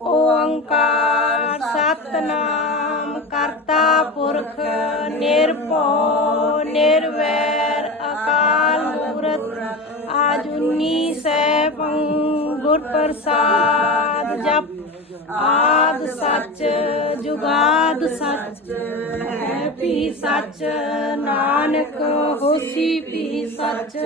ਓੰਕਾਰ ਸਤਨਾਮ ਕਰਤਾ ਪੁਰਖ ਨਿਰਭਉ ਨਿਰਵੈਰ ਅਕਾਲ ਮੂਰਤ ਆਜੂਨੀ ਸੈਭੰ ਗੁਰ ਪ੍ਰਸਾਦ ਜਪ ਆਦ ਸੱਚ ਜੁਗਾਦ ਸੱਚ ਹੈ ਵੀ ਸੱਚ ਨਾਨਕ ਹੋਸੀ ਵੀ ਸੱਚ।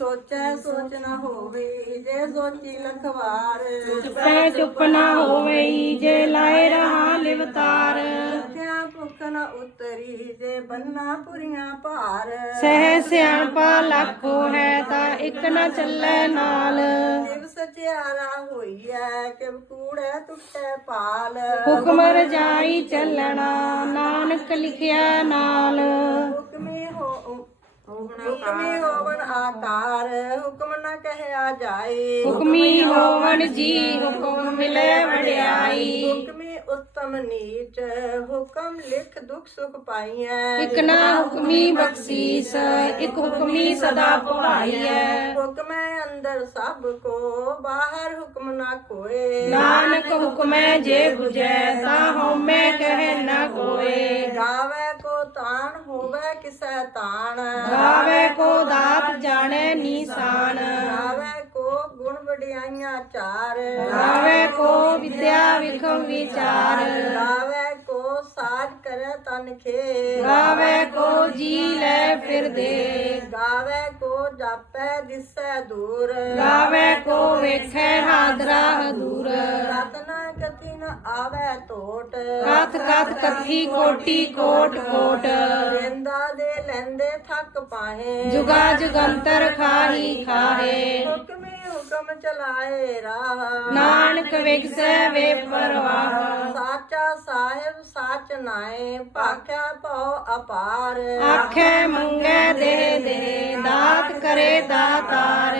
ਸੋਚੈ ਸੋਚ ਨਾ ਹੋਵੇ ਜੇ ਸੋਚੀ ਲਖਵਾਰ, ਚੁੱਪੈ ਚੁੱਪ ਨਾ ਹੋਵੇ ਜੇ ਲਾਏ ਰਹਾ ਲਿਵਤਾਰ। ਭੁੱਖਿਆ ਭੁੱਖ ਨਾ ਉਤਰੀ ਜੇ ਬੰਨਾ ਪੁਰੀਆਂ ਭਾਰ, ਸਹਿ ਸਿਆਣਪਾ ਲੱਖੋ ਹੈ ਤਾਂ ਇੱਕ ਨਾ ਚੱਲੈ ਨਾਲ। ਜਿਵ ਸਚਿਆਰਾ ਹੋਈਐ ਕਿਵ ਕੂੜੈ ਟੁੱਟੈ ਪਾਲ, ਹੁਕਮ ਰਜਾਈ ਚੱਲਣਾ ਨਾਨਕ ਲਿਖਿਆ ਨਾਲ। ਹੁਕਮੀ ਹੋਵਨ ਆਕਾਰ ਹੁਕਮ ਨਾ ਕਹਿਆ ਜਾਏ, ਹੁਕਮੀ ਹੋਵਨ ਜੀ ਹੁਕਮ ਮਿਲੇ ਵਡਿਆਈ। ਹੁਕਮੀ ਉੱਤਮ ਨੀਚ ਹੁਕਮ ਲਿਖ ਦੁਖ ਸੁਖ ਪਾਈਐ, ਇੱਕ ਨਾ ਹੁਕਮੀ ਬਖਸ਼ੀਸ ਇੱਕ ਹੁਕਮੀ ਸਦਾ ਭਵਾਈਐ। ਹੁਕਮੈ ਅੰਦਰ ਸਭ ਕੋ ਬਾਹਰ ਹੁਕਮ ਨਾ ਕੋਏ, ਨਾਨਕ ਹੁਕਮੈ ਜੇ 부ਜੈ ਤਾਂ ਹਉਮੈ ਕਹਿ ਨਾ ਕੋਏ। ਗਾਵੇ ਕੋ ਤਾਣ ਹੋਵੇ ਕਿਸੈ ਤਾਣ, ਗਾਵੇ ਕੋ ਦਾਤ ਜਾਣੈ ਨੀਸਾਨ। ਗਾਵੇ ਕੋ ਗੁਣ ਵਡਿਆਈਆਂ ਚਾਰ, ਗਾਵੇ ਕੋ ਵਿਦਿਆ ਵਿਖਮ ਵਿਚਾਰ। ਗਾਵੇ ਕੋ ਸਾਜ ਕਰੈ ਤਨ ਖੇ, ਗਾਵੇ ਕੋ ਜੀ ਲੈ ਫਿਰਦੇ। ਗਾਵੇ ਕੋ ਜਾਪੈ ਦਿਸੈ ਦੂਰ, ਗਾਵੇ ਕੋ ਵੇਖੈ ਹਾਦਰਾ ਹਦੂਰ। ਰਤਨਾ ਕਥੀ ਨ ਆਵੈ ਟੋਟ, ਕਥ ਕਥ ਕਥੀ ਕੋਟੀ ਕੋਟ ਕੋਟ। ਲੈਂਦਾ ਦੇ ਲੈਂਦੇ ਥੱਕ ਪਾਹੇ, ਜੁਗਾ ਜੁਗੰਤਰ ਖਾਹੀ ਖਾਹੇ। ਹੁਕਮੀ ਹੁਕਮ ਚਲਾਏ ਰਾਹ, ਨਾਨਕ ਵਿਗਸੈ ਵੇ ਪਰਵਾਹ। ਸਾਚਾ ਸਾਹਿਬ ਸਾਚ ਨਾਏ ਭਾਖਿਆ ਭਉ ਅਪਾਰ, ਆਖੇ ਮੰਗੈ ਦੇ ਦੇ ਦਾਤ ਕਰੇ ਦਾਤਾਰ।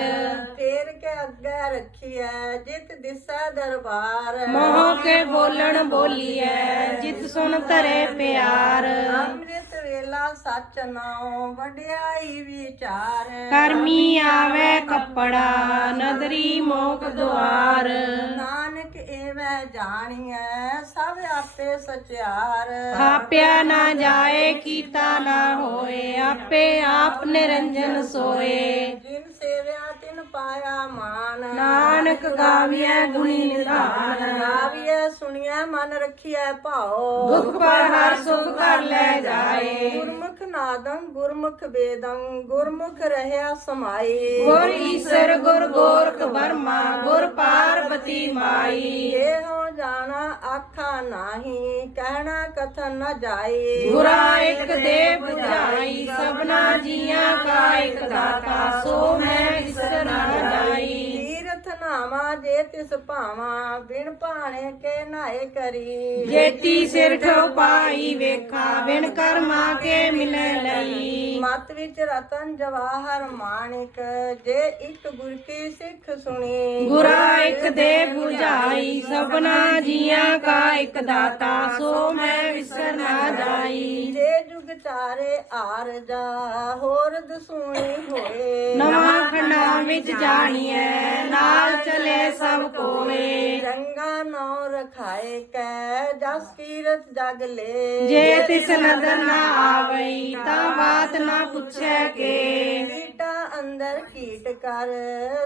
ਫੇਰ ਕੇ ਅੱਗੇ ਰੱਖੀਐ ਜਿਤ ਦਿਸੈ ਦਰਬਾਰ, ਮੋਹ ਕੇ ਬੋਲਣ ਬੋਲੀਐ ਜਿਤ ਸੁਣ ਧਰੇ ਪਿਆਰ। ਅੰਮ੍ਰਿਤ ਵੇਲਾ ਸੱਚ ਨਾਉ ਵਡਿਆਈ ਵਿਚਾਰ, ਕਰਮੀ ਆਵੇ ਕੱਪੜਾ ਨਦਰੀ ਮੋਖ ਦੁਆਰ। ਨਾਨਕ ਏਵੈ ਜਾਣੀਐ ਸਭ ਆਪੇ ਸਚਿਆਰ, ਥਾਪਿਆ ਨਾ ਜਾਏ ਕੀਤਾ ਨਾ ਹੋਏ ਆਪੇ ਆਪ ਨਿਰੰਜਨ ਸੋਏ। ਜਿਨ ਸੇਵਿਆ ਤਿਨ ਪਾਇਆ ਮਾਨ, ਨਾਨਕ ਗਾਵੀਐ ਗੁਣੀ ਨਿਧਾਨ। ਗਾਵੀਐ ਸੁਣੀਐ ਮਨ ਰੱਖੀਐ ਭਾਉ, ਦੁਖ ਪਰ ਹਰ ਸੁਖ ਕਰ ਲੈ ਜਾਏ। ਗੁਰਮੁਖ ਨਾਦੰ ਗੁਰਮੁਖ ਵੇਦੰ ਗੁਰਮੁਖ ਰਹਿਆ ਸਮਾਈ, ਗੁਰ ਈਸਰ ਗੁਰ ਗੋਰਖ ਬਰਮਾ ਗੁਰ ਪਾਰਬਤੀ ਮਾਈ। ਇਹੋ ਜਾਣਾ ਆਖਾ ਨਾਹੀ ਕਹਿਣਾ ਕਥਨ ਨ ਜਾਈ, ਗੁਰਾ ਇੱਕ ਦੇ 부ਝਾਈ ਸਭਨਾ ਜੀਆਂ ਕਾ ਇੱਕ ਦਾਤਾ ਸੋ ਮੈਂ ਵਿਸਰ ਨਾ ਜਾਈ। ਤੀਰਥ ਨਾਮਾ ਜੇ ਤਿਸ ਭਾਵਾ ਬਿਨ ਭਾਣੇ ਕੇ ਨਾਏ ਕਰੀ, ਜੇਤੀ ਸਿਰ ਠੋਪਾਈ ਵੇਖਾ ਬਿਨ ਕਰਮਾ ਕੇ ਮਿਲੈ ਲਈ। ਮਤ ਵਿੱਚ ਰਤਨ ਜਵਾਹਰ ਮਾਣਿਕ ਜੇ ਇੱਕ ਗੁਰ ਕੀ ਸਿੱਖ ਸੁਣੀ, ਗੁਰਾ ਇੱਕ ਦੇ 부ਝਾਈ ਸਭਨਾ ਜੀਆਂ ਕਾ ਇੱਕ ਦਾਤਾ ਸੋ ਮੈਂ ਵਿਸਰ ਨਾ ਜਾਈ। ਜੇ ਜੁਗ ਚਾਰੇ ਆਰਜਾ ਹੋਰ ਦਸੂਣੀ ਹੋਏ, ਨਵਾਂ ਖੰਡਾ ਵਿੱਚ ਜਾਣੀਐ ਨਾਲ ਚਲੇ ਸਭ ਕੋਏ। ਰੰਗਾ ਨੌ ਰਖਾਏ ਕੈ ਜਸ ਕੀਰਤ ਜਗ ਲੈ, ਜੇ ਤਿਸ ਨਦਰ ਨਾ ਆਵਈ ਤਾਂ ਬਾਤ ਨਾ ਪੁੱਛੈ ਕੇ। ਕੀਟਾ ਅੰਦਰ ਕੀਟ ਕਰ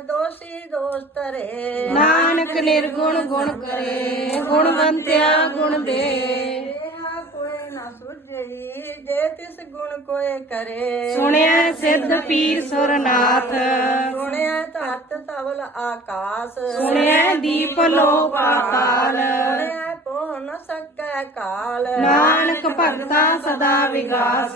ਦੋਸ਼ੀ ਦੋਸ਼ ਧਰੇ, ਨਾਨਕ ਨਿਰਗੁਣ ਗੁਣ ਕਰੇ ਗੁਣਵੰਤਿਆ ਗੁਣ ਦੇ। ਇਹਾ ਕੋਈ ਨਾ ਸੁਝਈ ਜੇ ਤਿਸ ਗੁਣ ਕੋਏ ਕਰੇ, ਸੁਣਿਆ ਸਿੱਧ ਪੀਰ ਸੁਰਨਾਥ ਸੁਣਿਆ ਧਰਤ ਧਵਲ ਆਕਾਸ, ਸੁਣਿਆ ਦੀਪ ਲੋ ਪਾਤਾਲ। ਸੁਣਿਆ ਪੋ ਨ ਸਕੈ ਕਾਲ, ਨਾਨਕ ਭਗਤਾ ਸਦਾ ਵਿਗਾਸ।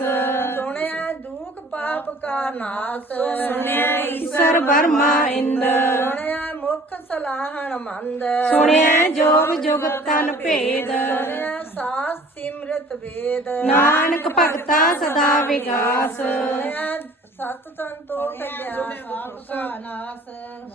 ਸੁਣਿਆ ਦੁਖ ਪਾਪ ਕਾ ਨਾਸ, ਸੁਣਿਆ ਈਸ਼ਰ ਬਰਮਾ ਇੰਦ। ਸੁਣਿਆ ਮੁਖ ਸਲਾਹਣ ਮੰਦ, ਸੁਣਿਆ ਜੋਗ ਜੁਗਤ ਤਨ ਭੇਦ। ਸੁਣਿਆ ਸਾਸ ਸਿਮਰਤ ਵੇਦ, ਨਾਨਕ ਭਗਤਾ ਸਦਾ ਵਿਗਾਸ। ਸੁਣਿਆ ਸਤ ਸੰਤੋਖ ਗਿਆਨ,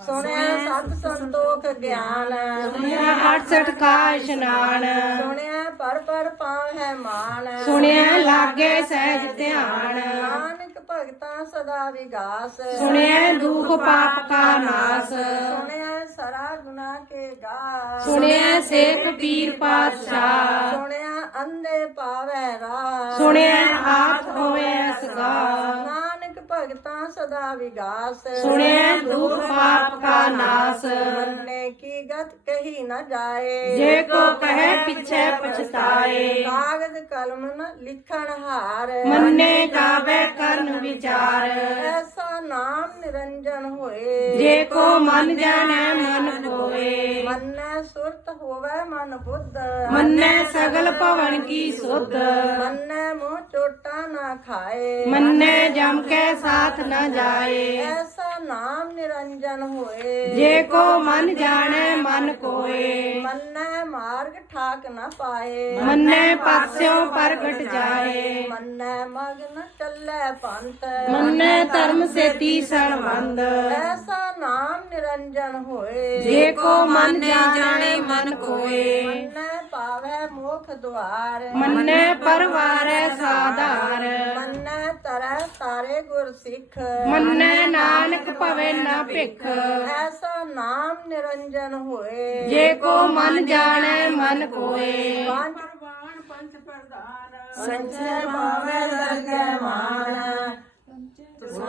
ਸੁਣਿਆ ਸਤ ਸੰਤੋਖ ਗਿਆਨ, ਸੁਣਿਆ 68 ਕਾ ਇਸ਼ਨਾਨ। ਸੁਣਿਆ ਪਰ ਪਰ ਪਾਵੈ ਮਾਨ, ਸੁਣਿਆ ਲਾਗੇ ਸਹਿਜ ਧਿਆਨ। ਨਾਨਕ ਭਗਤਾਂ ਸਦਾ ਵਿਗਾਸ, ਸੁਣਿਆ ਦੁਖ ਪਾਪ ਕਾ ਨਾਸ। ਸੁਣਿਆ ਸਰਾ ਗੁਨਾ ਕੇ ਗਾ ਸੁਣਿਆ ਸੇਖ ਪੀਰ ਪਾਤਸ਼ਾਹ ਸੁਣਿਆ ਅੰਧੇ ਪਾਵੈ ਰਾਹ ਸੁਣਿਆ ਹਾਥ ਹੋਵੇ ਸਗਾ ਨਾਨਕ ਭਗਤਾਂ ਸਦਾ ਵਿਗਾਸ ਸੁਣਿਆ ਦੁਖ ਪਾਪ ਕਾ ਨਾਸ ਮੰਨੇ ਕੀ ਗਤ ਕਹੀ ਨ ਜਾਏ ਜੇ ਕੋ ਕਹੇ ਪਿਛੇ ਪਛਤਾਏ ਕਾਗਜ਼ ਕਲਮ ਨ ਲਿਖਣ ਹਾਰ ਮੰਨੇ ਗਾਵੇ ਕਰਨ ਵਿਚਾਰ ਐਸਾ ਨਾਮ ਨਿਰੰਜਨ ਹੋਏ ਜੇ ਕੋ ਮਨ ਜਾਣੈ ਮਨ ਕੋਏ ਮੰਨੈ ਸੁਰਤ ਹੋਵੇ ਮਨ ਬੁੱਧ ਮੰਨੈ ਸਗਲ ਭਵਨ ਕੀ ਸੁਧ ਮੰਨੈ ਮੂੰਹ ਚੋਟਾ ਨਾ ਖਾਏ ਮੰਨੈ ਜਮ ਕੇ ਸਾਥ ਨ ਜਾਏ ਐਸਾ ਨਾਮ ਨਿਰੰਜਨ ਹੋਏ ਜੇ ਕੋ ਮਨ ਜਾਣੈ ਮਨ ਕੋਏ ਮੰਨੈ ਮਾਰਗ ਠਾਕ ਨ ਪਾਏ ਮੰਨੈ ਪਾਸਿਓ ਪ੍ਰਗਟ ਜਾਏ ਮੰਨੈ ਮਗਨ ਚੱਲੈ ਪੰਥ ਮੰਨੈ ਧਰਮ ਸੇਤੀ ਸੰਬੰਧ ਐਸਾ ਨਾਮ ਨਿਰੰਜਨ ਹੋਏ ਜੇ ਕੋ ਮਨ ਜਾਣੈ ਮਨ ਕੋਏ ਮੰਨੈ ਪਾਵੈ ਮੁਖ ਦੁਆਰ ਮੰਨੈ ਪਰਵਾਰੈ ਸਾਧਾਰ ਮੰਨੈ ਤਰੈ ਤਾਰੇ ਗੁਰ ਸਿੱਖ ਮੰਨੈ ਨਾਨਕ ਭਵੇ ਨਾ ਭਿਖ ਐਸਾ ਨਾਮ ਨਿਰੰਜਨ ਹੋਏ ਜੇ ਕੋ ਮਨ ਜਾਣੈ ਮਨ ਕੋਏ ਪੰਜ ਬਾਣ ਪੰਜ ਪ੍ਰਧਾਨ ਸੰਚੈ ਪਾਵੈ ਦਰਗਹਿ ਮਾਨ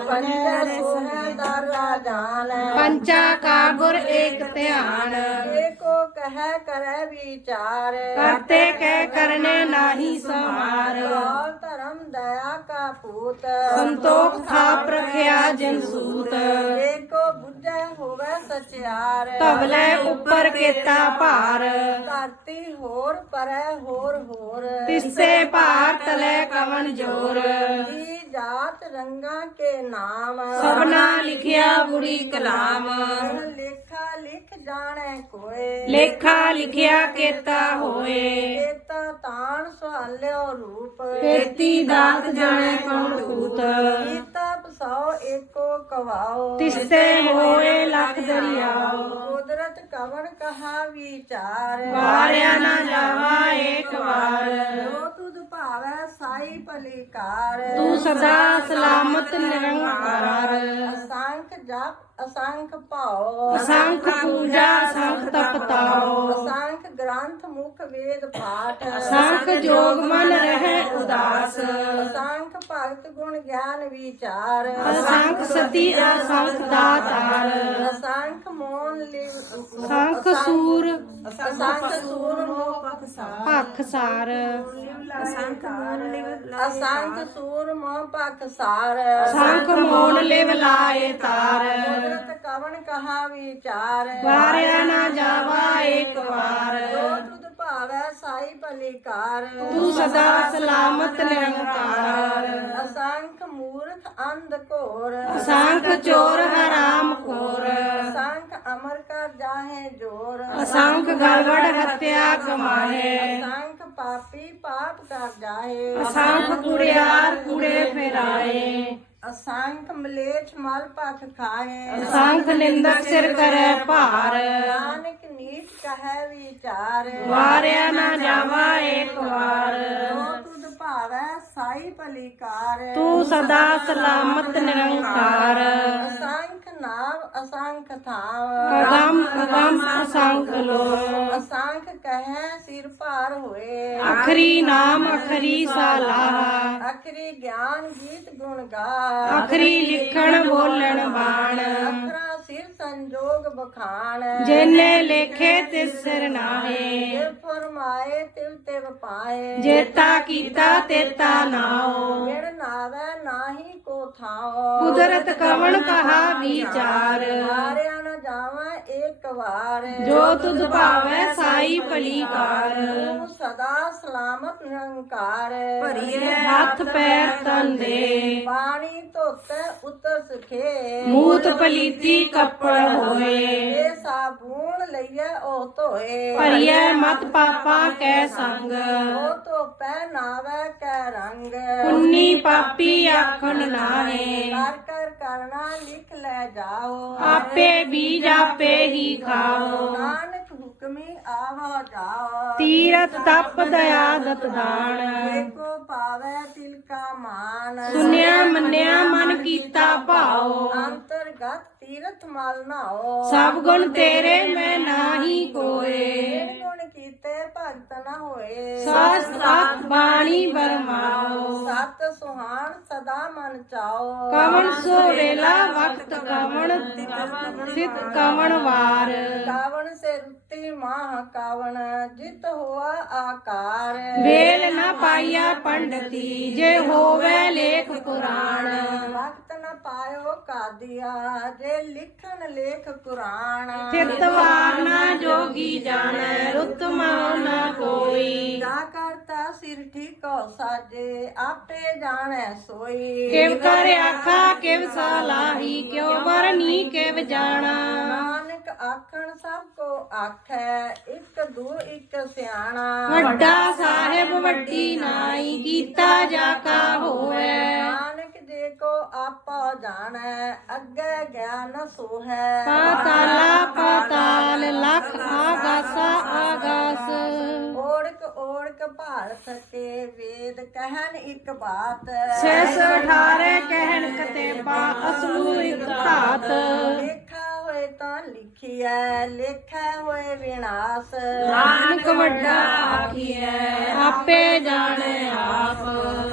ਪੰਜੈ ਸੋਹੈ ਦਰ ਰਾਜਾਨ ਪੰਚਾ ਕਾ ਗੁਰ ਏਕ ਧਿਆਨ ਏਕੋ ਕਹੈ ਕਰੈ ਵਿਚਾਰ ਕਰਤੇ ਕਹਿ ਕਰਨੇ ਨਾਹੀ ਸਮਾਰ ਕਾਲ ਧਰਮ ਦਇਆ ਕਾ ਪੂਤ ਸੰਤੋਖ ਥਾਪ ਰਖਿਆ ਜਿਨ ਸੂਤ ਏਕੋ ਬੁੱਝੈ ਹੋਵੇ ਸਚਿਆਰ ਧਵਲੇ ਉੱਪਰ ਕੀਤਾ ਭਾਰ ਧਰਤੀ ਹੋਰ ਪਰੈ ਹੋਰ ਹੋਰ ਤਿਸਤੇ ਭਾਰ ਤਲੇ ਕਵਨ ਜੋਰ ਜੀ ਜਾਤ ਰੰਗਾਂ ਕੇ ਨਾਮ ਸਭਨਾ ਲਿਖਿਆ ਗੁਰੀ ਕਲਾਮ ਲੇਖਾ ਲਿਖ ਜਾਣੈ ਕੋਏ ਲੇਖਾ ਲਿਖਿਆ ਕੀਤਾ ਹੋਏ ਕੇਤਾ ਤਾਣ ਸੁਹਾਲਿਓ ਰੂਪ ਤੇਤੀ ਦਾਤ ਜਾਣੈ ਕੌਣ ਕੂਤ ਕੀਤਾ ਪਸਾਓ ਏਕੋ ਕਵਾਓ ਤਿਸਤੇ ਹੋਏ ਲਖ ਦਰਿਆਓ ਕੁਦਰਤ ਕਵਣ ਕਹਾ ਵਿਚਾਰ ਵਾਰਿਆ ਨਾ ਜਾਵਾ ਏਕ ਵਾਰ ਜੋ ਤੁਧ ਭਾਵੈ ਸਾਈ ਭਲੀਕਾਰ ਤੂੰ ਸਦਾ ਸਲਾਮਤ ਨਿਰੰਕਾਰ ਅਸੰਖ ਜਪ ਅਸੰਖ ਭਾਉ ਅਸੰਖ ਪੂਜਾ ਅਸੰਖ ਤਪਤਾਓ ਅਸੰਖ ਗ੍ਰੰਥ ਮੁਖ ਵੇਦ ਪਾਠ ਅਸੰਖ ਜੋਗ ਮਨ ਰਹੇ ਉਦਾਸ ਅਸੰਖ ਭਗਤ ਗੁਣ ਗਿਆਨ ਵਿਚਾਰ ਅਸੰਖ ਸਤੀ ਅਸੰਖ ਦਾਤਾਰ ਅਸੰਖ ਮੋਨ ਲਿਵ ਸੰਖ ਸੂਰ ਅਸੰਖ ਸੂਰ ਮੋਹ ਪਖਸਾਰ ਭਖਸਾਰ ਅਸੰਖ ਸੂਰ ਮੋਹ ਪਖਸਾਰ ਸੰਖ ਮੋਨ ਲਿਵ ਲਾਏ ਤਾਰ ਕੁਦਰਤ ਕਵਣ ਕਹਾ ਵਿਚਾਰ ਵਾਰਿਆ ਨਾ ਜਾਵਾ ਏਕ ਵਾਰ ਜੋ ਤੁਧ ਭਾਵੈ ਸਾਈ ਭਲੀਕਾਰ ਤੂੰ ਸਦਾ ਸਲਾਮਤ ਨਿਰੰਕਾਰ ਅਸੰਖ ਮੂਰਖ ਅੰਧ ਘੋਰ ਅਸੰਖ ਚੋਰ ਹਰਾਮ ਖੋਰ ਅਸੰਖ ਅਮਰ ਕਰ ਜਾਹੇ ਜੋਰ ਅਸੰਖ ਗੜਬੜ ਹੱਤਿਆ ਕਮਾਹੇ ਅਸੰਖ ਪਾਪੀ ਪਾਪ ਕਰ ਜਾਹੇ ਅਸੰਖ ਕੁੜਿਆਰ ਕੁੜੇ ਫਿਰਾਏ ਅਸੰਖ ਮਲੇਛ ਮਲ ਪਖ ਖਾਏ ਅਸੰਖ ਨਿੰਦਕ ਸਿਰ ਕਰੈ ਭਾਰ ਨਾਨਕ ਨੀਚ ਕਹੈ ਵਿਚਾਰ ਵਾਰਿਆ ਨਾ ਜਾਵਾ ਏਕ ਵਾਰ ਜੋ ਤੁਧ ਭਾਵੈ ਸਾਈ ਭਲੀਕਾਰ ਤੂੰ ਸਦਾ ਸਲਾਮਤ ਨਿਰੰਕਾਰ ਅਸੰਖ ਨਾਮ ਅਸੰਖ ਥਾਵ ਅਗੰਮ ਅਗੰਮ ਅਸੰਖ ਲੋ ਅਸੰਖ ਕਹੈ ਸਿਰ ਭਾਰ ਹੋਏ ਅਖਰੀ ਨਾਮ ਅਖਰੀ ਸਾਲਾਹ ਅਖਰੀ ਗਿਆਨ ਗੀਤ ਗੁਣ ਗਾ ਅਖਰੀ ਲਿਖਣ ਬੋਲਣ ਬਾਣ ਅਖਰਾ ਸਿਰ ਸੰਜੋਗ ਬਖਾਣ ਜਿਨੇ ਲੇਖੇ ਤਿਸ ਸਿਰ ਨਾਹੇ ਜੇ ਫਰਮਾਏ ਤਿਵ ਤਿਵ ਪਾਏ ਜੇਤਾ ਕੀਤਾ ਤੇਤਾ ਨਾਉ ਜਿਣ ਨਾਵੈ ਨਾਹੀ ਕੋ ਥਾਓ ਕੁਦਰਤ ਕਵਣ ਕਹਾ ਵਿਚਾਰ ਮਾਰਿਆ ਨ ਜਾਵਾਂ ਏਕ ਵਾਰ ਜੋ ਤੁਧ ਭਾਵੈ ਸਾਈ ਭਲੀਕਾਰ ਤੂੰ ਸਦਾ ਸਲਾਮਤ ਨਿਰੰਕਾਰ ਭਰੀਏ ਹੱਥ ਪੈਰ ਤਨ ਦੇ ਪਾਣੀ ਧੋਤੇ ਉਤਰ ਸੁਖੇ ਮੂਤ ਪਲੀਤੀ ਕੱਪੜ ਹੋਏ ਇਹ ਸਾਬੂਨ ਲਈਏ ਉਹ ਧੋਏ ਭਰੀਏ ਮਤ ਪਾਪਾ ਕੈ ਸੰਗ ਉਹ ਧੋਪੈ ਨਾਵੈ ਕੈ ਰੰਗ ਪੁੰਨੀ ਪਾਪੀ ਆਖਣ ਨਾਹੇ ਕਰ ਕਰ ਕਰਨਾ ਲਿਖ ਲੈ ਜਾਓ ਆਪੇ ਬੀਜ ਆਪੇ ਹੀ ਖਾਓ ਨਾਨਕ ਹੁਕਮੀ ਆਵਾ ਜਾਓ ਤੀਰਥ ਤਪ ਦਇਆ ਦਤ ਦਾਨ ਏਕੋ ਪਾਵੈ ਤਿਲ ਕਾ ਮਾਨ ਸੁਨਿਆ ਮੰਨਿਆ ਮਨ ਕੀਤਾ ਭਾਉ ਅੰਤਰਗਤ ਤੀਰਥ ਮਲ ਨਾਓ ਸਭ ਗੁਣ ਤੇਰੇ ਮੈਂ ਨਾਹੀ ਕੋਏ ਗੁਣ ਕੀਤੇ ਭਗਤ ਨਾ ਹੋਏ ਸਤ ਬਾਣੀ ਬਰਮਾਓ ਸਤ ਸੁਹਾਣ ਸਦਾ ਮਨ ਚਾਓ ਕਵਣ ਸੋ ਵੇਲਾ ਵਕਤ ਕਵਣ ਸਿਤ ਕਵਣ ਵਾਰ ਕਾਵਣ ਸੇ ਰੁੱਤੀ ਮਾਹ ਕਾਵਣ ਜਿਤ ਹੋਆ ਆਕਾਰ ਵੇਲ ਨਾ ਪਾਈਆ ਪੰਡਤੀ ਜੇ ਹੋਵੇ ਲੇਖ ਪੁਰਾਣ ਵਕਤ ਨ ਪਾਇਓ ਕਾਦੀਆ ਜੇ ਲਿਖਣ ਲੇਖ ਕੁਰਾਨ ਚਿਤ ਵਾਰ ਨਾ ਜੋਗੀ ਜਾਣੈ ਰੁੱਤ ਮਾਉ ਨਾ ਕੋਈ ਜਾ ਕਰਤਾ ਸਿਰ ਠੀਕੋ ਸਾਜੇ ਆਪੇ ਜਾਣੈ ਸੋਈ ਕਿਵ ਕਰ ਆਖਾ ਕਿਵ ਸਲਾਹੀ ਕਿਉ ਵਰਨੀ ਕਿਵ ਜਾਣਾ ਨਾਨਕ ਆਖਣ ਸਭ ਕੋ ਆਖੈ ਇੱਕ ਦੂ ਇੱਕ ਸਿਆਣਾ ਵੱਡਾ ਸਾਹਿਬ ਵੱਡੀ ਨਾਈ ਕੀਤਾ ਜਾ ਕਾ ਹੋਵੇ ਨਾਨਕ ਜੇ ਕੋ ਆਪਾ ਜਾਣੈ ਅੱਗੇ ਗਿਆਨ ਸੋਹੈ ਪਾਤਾਲਾ ਪਾਤਾਲ ਲਖ ਆਗਾਸਾ ਆਗਾਸ ਓੜਕ ਭਾਲ ਸਕੇ ਵੇਦ ਕਹਿਣ ਇੱਕ ਬਾਤ ਸੈਸ 18 ਕਹਿਣ ਕਤੇਬਾ ਅਸਲੂ ਇਕ ਧਾਤ ਲੇਖਾ ਹੋਏ ਤਾਂ ਲਿਖੀਐ ਲੇਖਾ ਹੋਏ ਵਿਨਾਸ਼ ਨਾਨਕ ਵੱਡਾ ਆਖੀਐ ਆਪੇ ਜਾਣੈ ਆਪ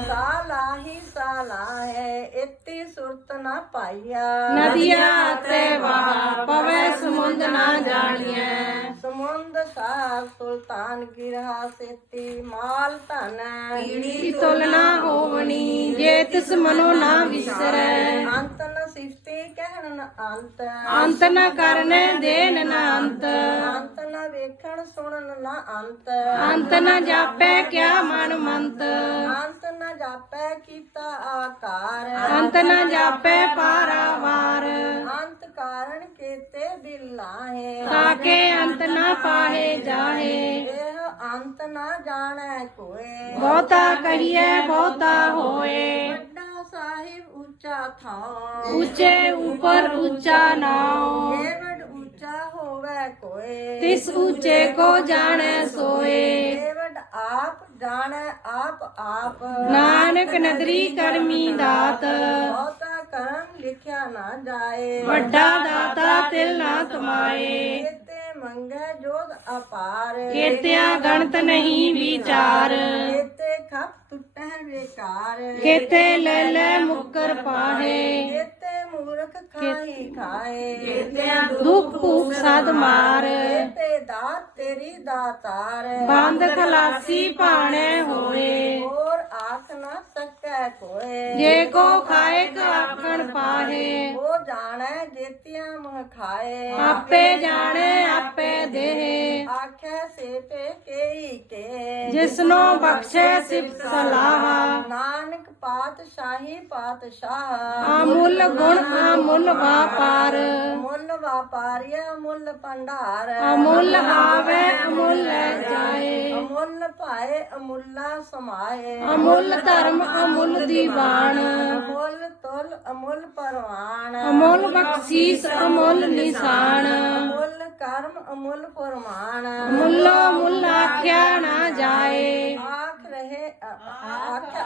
ਸਾਲਾਹੀ ਸਾਲਾਹੈ ਇਤੀ ਸੁਰਤ ਨਾ ਪਾਈਆ ਨਦੀਆਂ ਤੇ ਵਾਹ ਪਵੇ ਸਮੁੰਦ ਨਾ ਜਾਣੀਐ ਸਮੁੰਦ ਸਾਰ ਸੁਲਤਾਨ ਗਿਰਹਾ ਸੇਤੀ ਮਾਲ ਧਨ ਈੜੀ ਤੁਲਨਾ ਹੋਵਣੀ ਜੇ ਤਿਸ ਮਨੋ ਨਾ ਵਿਸਰੈ ਅੰਤ ਨ ਸਿਫਤੀ ਕਹਿਣ ਨ ਅੰਤ ਅੰਤ ਨ ਕਰਨੇ ਦੇਨ ਨ ਅੰਤ ਅੰਤ ਨ ਵੇਖਣ ਸੁਣਨ ਨ ਅੰਤ ਅੰਤ ਨ ਜਾਪੈ ਕਿਆ ਮਨ ਮੰਤ ਅੰਤ ਨ ਜਾਪੈ ਕੀਤਾ ਆਕਾਰ ਅੰਤ ਨ ਜਾਪੈ ਪਾਰਾਵਾਰ ਅੰਤ ਕਾਰਨ ਕੀਤੇ ਦਿਲ ਲਾਹੇ ਤਾਕੇ ਅੰਤ ਨ ਪਾਹੇ ਜਾਹੇ ਇਹ ਅੰਤ ਨਾ ਜਾਣੈ ਕੋਏ ਬਹੁਤਾ ਕਹੀਏ ਬਹੁਤਾ ਹੋਏ ਵੱਡਾ ਸਾਹਿਬ ਉੱਚਾ ਥਾਂ ਉੱਚੇ ਉਪਰ ਉੱਚਾ ਨਾਉ ਏਵਡ ਉੱਚਾ ਹੋਵੇ ਕੋਏ ਤਿਸ ਉੱਚੇ ਕੋ ਜਾਣੈ ਸੋਏ ਏਵਡ ਆਪ ਜਾਣੈ ਆਪ ਆਪ ਨਾਨਕ ਨਦਰੀ ਕਰਮੀ ਦਾਤ ਬਹੁਤਾ ਕਰਮ ਲਿਖਿਆ ਨਾ ਜਾਏ ਵੱਡਾ ਦਾਤਾ ਤਿਲ ਨਾ ਕਮਾਏ ਕੀਤੇ ਮੰਗੈ ਜੋਗ ਅਪਾਰ ਕੇਤਿਆ ਗਣਤ ਨਹੀਂ ਵਿਚਾਰ ਕੀਤੇ ਖਪ ਟੁੱਟੈ ਬੇਕਾਰ ਕੇਤੇ ਲੈ ਲੈ ਮੁਕਰ ਪਾਹੇ ਕੀਤੇ ਮੂਰਖ ਖਾਈ ਖਾਏ ਦੁਖ ਭੂਖ ਸਦ ਮਾਰ ਕੀਤੇ ਦਾਤ ਤੇਰੀ ਦਾਤਾਰ ਬੰਦ ਖਲਾਸੀ ਭਾਣੇ ਹੋਏ ਹੋਰ ਆਖ ਨਾ ਸਕੈ ਕੋਏ ਜੇ ਕੋ ਖਾਏ ਕ ਆਖਣ ਪਾਹੇ ਉਹ ਜਾਣੈ ਜੇਤੀਆਂ ਮਹ ਖਾਏ ਆਪੇ ਜਾਣੇ ਆਪੇ ਦੇਹ ਆਖੈ ਸੇਤੇ ਕੇਈ ਕੇ ਜਿਸਨੋ ਬਖਸ਼ੇ ਸਿਫਤ ਸਲਾਹ ਨਾਨਕ ਪਾਤਸ਼ਾਹੀ ਪਾਤਸ਼ਾਹ ਅਮੁੱਲ ਗੁਣ ਅਮੁੱਲ ਵਾਪਾਰ ਮੁੱਲ ਵਾਪਾਰੀਆ ਮੁੱਲ ਭੰਡਾਰ ਅਮੁੱਲ ਆਵੇ ਅਮੁੱਲ ਲੈ ਜਾਏ ਅਮੁੱਲ ਭਾਏ ਅਮੁੱਲਾ ਸਮਾਏ ਅਮੁੱਲ ਧਰਮ ਅਮੁੱਲ ਦੀਵਾਨ ਅਮੁੱਲ ਤੁਲ ਅਮੁੱਲ ਪਰਵਾਨ ਅਮੁੱਲ ਬਖਸ਼ੀਸ ਅਮੁੱਲ ਨਿਸ਼ਾਨ ਅਮੁੱਲ ਕਰਮ ਅਮੁੱਲ ਫਰਮਾਨ ਮੁੱਲੋ ਮੁੱਲ ਆਖਿਆ ਨਾ ਜਾਏ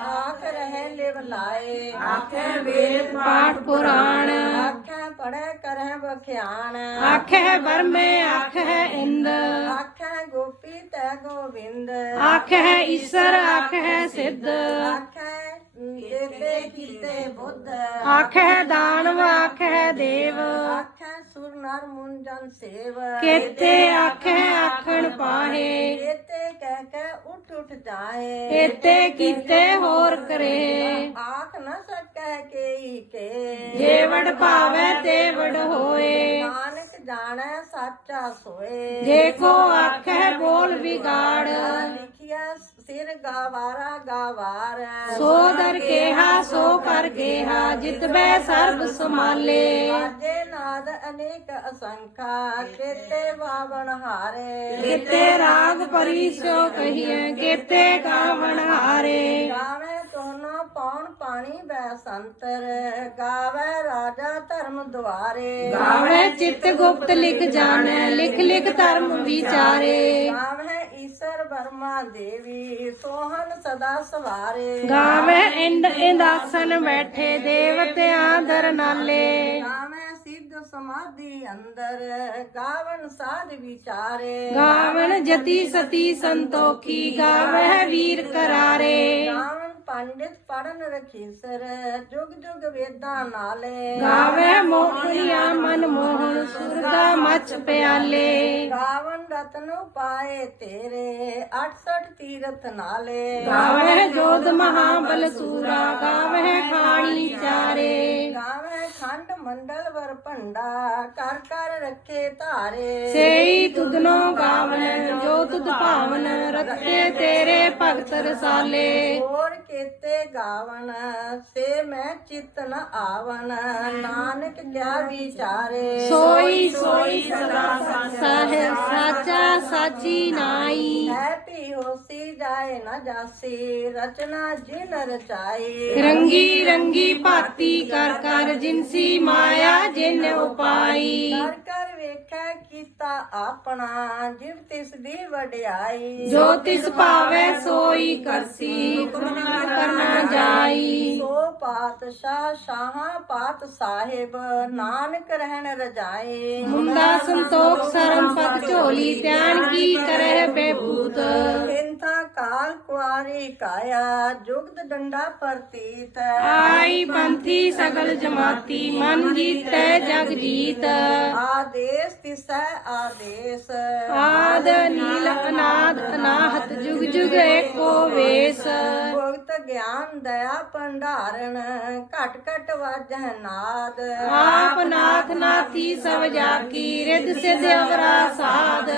ਆਖ ਰਹੇ ਲਿਵ ਲਾਏ ਆਖੇ ਵੇਦ ਪਾਠ ਪੁਰਾਣ ਆਖੈ ਪੜੈ ਕਰਹਿ ਬਖਿਆਨ ਆਖੇ ਬਰਮੇ ਆਖੇ ਇੰਦ ਆਖੈ ਗੋਪੀ ਤੈ ਗੋਬਿੰਦ ਆਖੇ ਈਸ਼ਰ ਆਖੇ ਸਿੱਧ ਆਖੈ ਦੇਤੇ ਕੀਤੇ ਬੁੱਧ ਆਖੇ ਦਾਨਵ ਆਖੇ ਦੇਵ ਆਖੈ ਸੁਰ ਨਰ ਮੁਨ ਜਨ ਸੇਵ ਕੇਤੇ ਆਖੇ ਆਖਣ ਪਾਹੇ ਕੀਤੇ ਕਹਿ ਕੇ ਉੱਠ ਉੱਠ ਜਾਏ ਏਤੇ ਕੀਤੇ ਹੋਰ ਕਰੇ ਆਖ ਨ ਸਕੈ ਕੇਈ ਕੇ ਜੇ ਵਡ ਭਾਵੇ ਤੇ ਵਡ ਹੋਏ ਨਾਨਕ ਜਾਣੈ ਸਾਚਾ ਸੋਏ ਜੇ ਕੋ ਆਖੇ ਬੋਲ ਵਿਗਾੜ ਲਿਖਿਆ ਸਿਰ ਗਾਵਾਰਾ ਗਾਵਾਰ ਸੋ ਦਰ ਕੇਹਾ ਸੋ ਕਰ ਗੇਹਾ ਜਿਤਬੈ ਸਰਬ ਸਮਾਲੇ ਵਾਜੇ ਨਾਦ ਅਨੇਕ ਅਸੰਖਾ ਕੇਤੇ ਬਾਵਣ ਹਾਰੇ ਕੇਤੇ ਰਾਗ ਪਰਿਸੋ ਕਹੀਏ ਕੇਤੇ ਗਾਵਣ ਹਾਰੇ ਗਾਵੇ ਤੋਨਾ ਪੌਣ ਪਾਣੀ ਬੈ ਸੰਤਰ ਗਾਵੇ ਰਾਜਾ ਧਰਮ ਦੁਆਰੇ ਗਾਵੇ ਚਿਤ ਗੁਪਤ ਲਿਖ ਜਾਣੈ ਲਿਖ ਲਿਖ ਧਰਮ ਵਿਚਾਰੇ ਗਾਵੇ ਈਸ਼ਰ ਬਰਮਾ ਦੇਵੀ ਸੋਹਣ ਸਦਾ ਸਵਾਰੇ ਗਾਵੇ ਇੰਦ ਇੰਦਾਸਨ ਬੈਠੇ ਦੇਵਤਿਆਂ ਦਰ ਨਾਲੇ ਗਾਵੇਂ ਸਿੱਧ ਸਮਾਧੀ ਅੰਦਰ ਗਾਵਨ ਸਾਧ ਵਿਚਾਰੇ ਗਾਵਨ ਜਤੀ ਸਤੀ ਸੰਤੋਖੀ ਗਾਵੇ ਵੀਰ ਕਰਾਰੇ ਗਾਵਨ ਪੰਡਿਤ ਪੜਨ ਰਖੀਸਰ ਜੁਗ ਜੁਗ ਵੇਦਾਂ ਨਾਲੇ ਗਾਵੇ ਮੋਹਣੀਆਂ ਮਨ ਮੋਹਣ ਸੁਰਗਾ ਮਚ ਪਿਆਲੇ ਗਾਵਨ ਰਤਨ ਪਾਏ ਤੇਰੇ 68 ਤੀਰਥ ਨਾਲੇ ਗਾਵੇ ਜੋਧ ਮਹਾਬਲ ਸੂਰਾ ਗਾਵੇ ਖਾਣੀ ਚਾਰੇ ਗਾਵੇਂ ਖੰਡ ਮੰਡਲ ਵਰ ਭੰਡਾ ਕਰ ਕਰ ਰੱਖੇ ਧਾਰੇ ਸੇਈ ਤੁਧਨੋ ਗਾਵੇ ਜੋ ਤੁਧ ਭਾਵਨ ਰਤੇ ਤੇਰੇ ਭਗਤ ਰਸਾਲੇ ਹੋਰ ਕੀਤੇ ਗਾਵਨ ਸੇ ਮੈਂ ਚਿਤ ਨ ਆਵਨ ਨਾਨਕ ਕਿਆ ਵਿਚਾਰੇ ਸੋਈ ਸੋਈ ਸਦਾ ਸਾਹਿਬ ਸਾਚਾ ਸਾਚੀ ਨਾਈ ਹੈ ਪੀ ਹੋਸੀ ਜਾਏ ਨ ਜਾਸੀ ਰਚਨਾ ਜਿਨ ਰਚਾਈ ਰੰਗੀ ਰੰਗੀ ਭਾਤੀ ਕਰ ਕਰ ਜਿਨਸੀ ਮਾਇਆ ਜਿਨ ਉਪਾਈ ਕਰ ਕਰ ਵੇਖੈ ਕੀਤਾ ਆਪਣਾ ਜਿਵ ਤਿਸ ਦੀ ਵਡਿਆਈ ਜੋ ਤਿਸ ਭਾਵੇ ਸੋਈ ਕਰਸੀ ਹੁਕਮ ਨਾ ਕਰਨਾ ਜਾਈ ਸੋ ਪਾਤਸ਼ਾਹ ਸ਼ਾਹਾਂ ਪਾਤ ਸਾਹਿਬ ਨਾਨਕ ਰਹਿਣ ਰਜਾਏ ਮੁੰਡਾ ਸੰਤੋਖ ਸਰਮ ਪਤ ਝੋਲੀ ਧਿਆਨ ਕੀ ਕਰਹਿ ਬੇਭੂਤ ਇੰਥਾ ਕਾਲ ਕੁਆਰੀ ਕਾਇਆ ਜੁਗਤ ਡੰਡਾ ਪ੍ਰਤੀਤ ਆਈ ਪੰਥੀ ਸਗਲ ਜਮਾਤੀ ਮਨ ਜੀਤੈ ਜਗ ਜੀਤ ਆਦੇਸ ਤਿਸੈ ਆਦੇਸ ਆਦ ਨੀਲ ਅਨਾਦ ਅਨਾਹਤ ਜੁਗ ਜੁਗ ਏਕੋ ਵੇਸ ਭਗਤ ਗਿਆਨ ਦਇਆ ਭੰਡਾਰਨ ਘਟ ਘਟ ਵਾਜਹਿ ਨਾਦ ਆਪ ਨਾਥ ਨਾਥੀ ਸਭ ਜਾਕੀ ਰਿਦ ਸਿਧ ਅਵਰਾ ਸਾਧ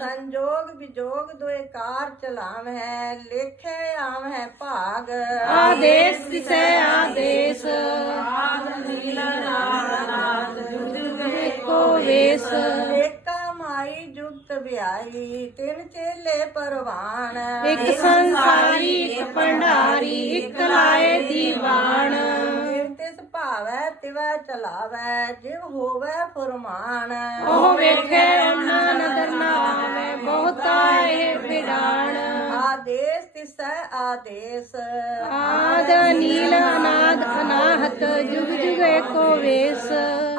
ਸੰਜੋਗ ਵਿਜੋਗ ਦੋਏ ਕਾਰ ਚਲਾਵਹਿ ਲੇਖੇ ਆਵਹਿ ਭਾਗ ਆਦੇਸ ਦਿਸੈ ਆਦੇਸ ਏਕੋ ਵੇਸ ਏਕਾ ਮਾਈ ਜੁਗਤ ਵਿਆਈ ਤਿੰਨ ਚੇਲੇ ਪਰਵਾਨ ਇੱਕ ਸੰਸਾਰੀ ਇੱਕ ਭੰਡਾਰੀ ਇੱਕ ਲਾਏ ਦੀਵਾਨ ਜਿਵ ਤਿਸ ਭਾਵੈ ਤਿਵੈ ਚਲਾਵੈ ਜਿਵ ਹੋਵੈ ਫੁਰਮਾਨ ਉਹ ਵੇਖੇ ਉਹਨਾਂ ਨਦਰ ਨਾ ਆਵੇ ਬਹੁਤਾ ਇਹ ਵਿਡਾਣ ਆਦੇਸ ਤਿਸੈ ਆਦੇਸ ਆਦ ਨੀਲ ਅਨਾਦ ਅਨਾਹਤ ਜੁਗ ਜੁਗ ਏਕੋ ਵੇਸ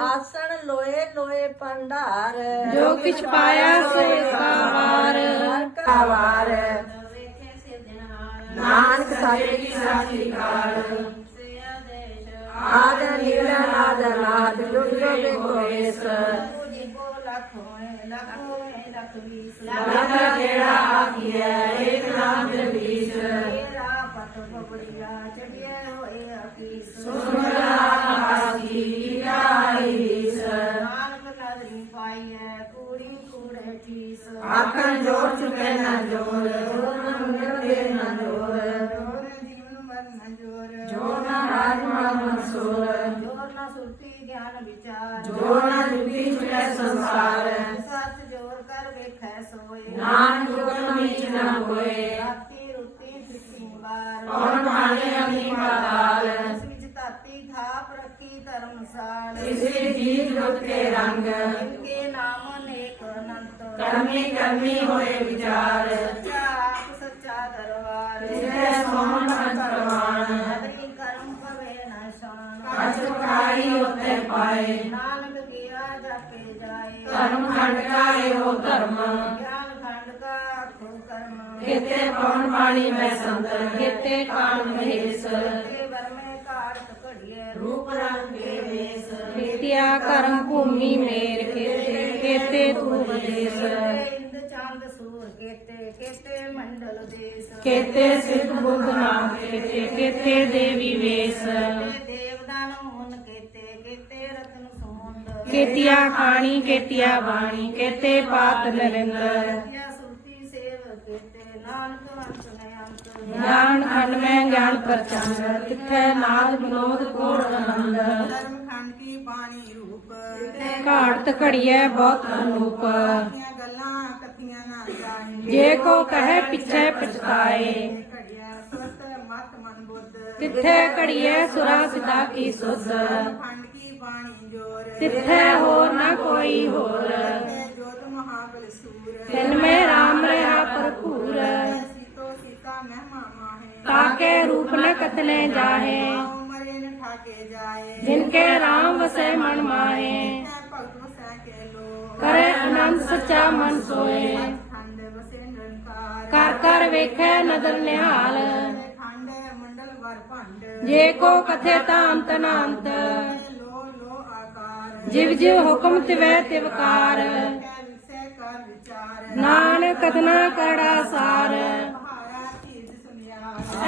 ਆਸਣ ਲੋਏ ਲੋਏ ਭੰਡਾਰ ਜੋ ਕਿਛ ਪਾਇਆ ਸੋ ਕਾਵਾਰ ਕਾਵਾਰ ਨਾਨਕ ਸਾਚੇ ਕੀ ਸਾਚੀ ਕਾਰ ਆਦ ਨੀਲ ਨਾਦ ਨਾਦ ਜੁਗ ਜੁਗ ਏਕੋ ਵੇਸ ਲੱਖ ਜਿਹੜਾ ਆਖੀਐ ਏਕ ਨਾਮ ਜਗਦੀਸ਼ ਸੁਮਰਾ ਆਸੀ ਕੀਤਾਈ ਆਖਣ ਜੋੜ ਚੁਕੇ ਨਾ ਜੋੜ ਮਿਲਦੇ ਨਾ ਜੋੜ ਜੋੜ ਨਾ ਰਾਜ ਮਨਸੂਰ ਜੋਰ ਨਾ ਸੁਰਤੀ ਗਿਆਨ ਵਿਚਾਰ ਜੋੜ ਨਾ ਜੁਗੀ ਛੁਟੈ ਸੰਸਾਰ ਸੱਚ ਜੋਰ ਕਰ ਵੇਖੈ ਸੋਏ ਨਾਨਕ ਜੁਗਤ ਨੀਚ ਨਾ ਹੋਏ ਰਾਤੀ ਰੁੱਤੀ ਤ੍ਰਿਤੀ ਬਾਰ ਕੌਣ ਭਾਣੇ ਅਗਨੀ ਪਾਤਾਲ ਇਸ ਵਿੱਚ ਧਰਤੀ ਥਾਪ ਰੱਖੀ ਧਰਮਸਾਲ ਇਸ ਵਿੱਚ ਜੀਤ ਜੁਗਤ ਕੇ ਰੰਗ ਇਨਕੇ ਨਾਮ ਅਨੇਕ ਅਨੰਤ ਕਰਮੀ ਕਰਮੀ ਹੋਏ ਵਿਚਾਰ ਸੱਚਾ ਆਪ ਸੱਚਾ ਦਰਬਾਰ ਜਿਤੈ ਸੋਹਣ ਪੰਚ ਪ੍ਰਮਾਣ ਨਦਰੀ ਕਰਮ ਭਵੇ ਨਾ ਸ਼ਾਨ ਅਜ ਕਾਈ ਉਤੇ ਪਾਏ ਨਾਨਕ ਕੀਆ ਜਾਪੇ ਜਾਏ ਧਰਮ ਖੰਡ ਕਾ ਇਹੋ ਧਰਮ ਗਿਆਨ ਖੰਡ ਕਾ ਆਖੋ ਕਰਮ ਕਿਤੇ ਪਵਨ ਬਾਣੀ ਮੈਂ ਸੰਤਰ ਕਿਤੇ ਕਾਲ ਮਹੇਸ਼ ਤੇ ਵਰਮੇ ਕਾਰਤ ਘੜੀਏ ਰੂਪ ਰੰਗ ਕੇ ਵੇਸ ਖੇਤਿਆ ਕਰਮ ਭੂਮੀ ਮੇਰ ਖੇਤੇ ਖੇਤੇ ਤੂੰ ਬਦੇਸ ਇੰਦ ਚੰਦ ਸੂਰ ਕੇਤੇ ਕੇਤੇ ਮੰਡਲ ਦੇਸ ਕੇਤੇ ਸਿੱਧ ਬੁੱਧ ਨਾਮ ਕੇਤੇ ਕੇਤੇ ਦੇਵੀ ਵੇਸ ਕੇਤੇ ਦੇਵਦਾਨ ਹੋਨ ਕੇਤੇ ਕੇਤੇ ਰਤਨ ਸੁਮੰਦ ਕੇਤਿਆ ਖਾਣੀ ਕੇਤਿਆ ਬਾਣੀ ਕੇਤੇ ਪਾਤ ਨਰਿੰਦਰ ਕਿਆ ਸੁਰਤੀ ਸੇਵ ਕੇਤੇ ਨਾਨਕ ਅੰਤ ਨੇ ਅੰਤ ਗਿਆਨ ਖੰਡ ਮੈਂ ਗਿਆਨ ਪ੍ਰਚੰਡ ਤਿੱਥੈ ਨਾਦ ਵਿਨੋਦ ਕੋੜ ਆਨੰਦ ਧਰਮ ਖੰਡ ਕੀ ਬਾਣੀ ਰੂਪ ਘਾੜਤ ਘੜੀਐ ਬਹੁਤ ਅਨੂਪ ਦੀਆਂ ਗੱਲਾਂ ਕੱਤੀਆਂ ਨਾ ਜਾਏ ਜੇ ਕੋ ਕਹੈ ਪਿਛੈ ਪਛਤਾਏ ਘੜਿਆ ਸੁਰਤ ਮਤ ਮਨ ਬੁੱਧ ਤਿੱਥੈ ਘੜੀਐ ਸੁਰਾ ਸਿਧਾ ਕੀ ਸੁਧ ਖੰਡ ਕੀ ਬਾਣੀ ਜੋਰ ਤਿੱਥੈ ਹੋਰ ਨਾ ਕੋਈ ਹੋਰ ਜੋਤ ਮਹਾਬਲ ਸੂਰ ਤਿਨ ਮੈਂ ਰਾਮ ਰਹਾ ਭਰਪੂਰ भगत ले जाहे मरे न ठाके जाए जिनके राम वसै मन माहे भगत वसै के लो करे आनंद सच्चा मन सोए खंड वसे निरंकार कर कर वेखै नदर निहाल खंड मंडल वर भंड जे को कथे ता अंत न अंत लो लो आकार जिव जिव हुक्म तिवै तिवकार कह विषय कर विचार नानक कथना कड़ा सार पहाड़ा चीज सुनिया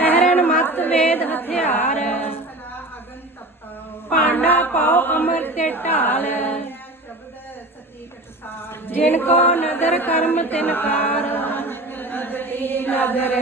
अहरन मत वेद हथियार खला अगन तपताओ पांडा पाओ अमर ते ढाल शब्द सती कटसाल जिनको नदर कर्म तिनकार नदर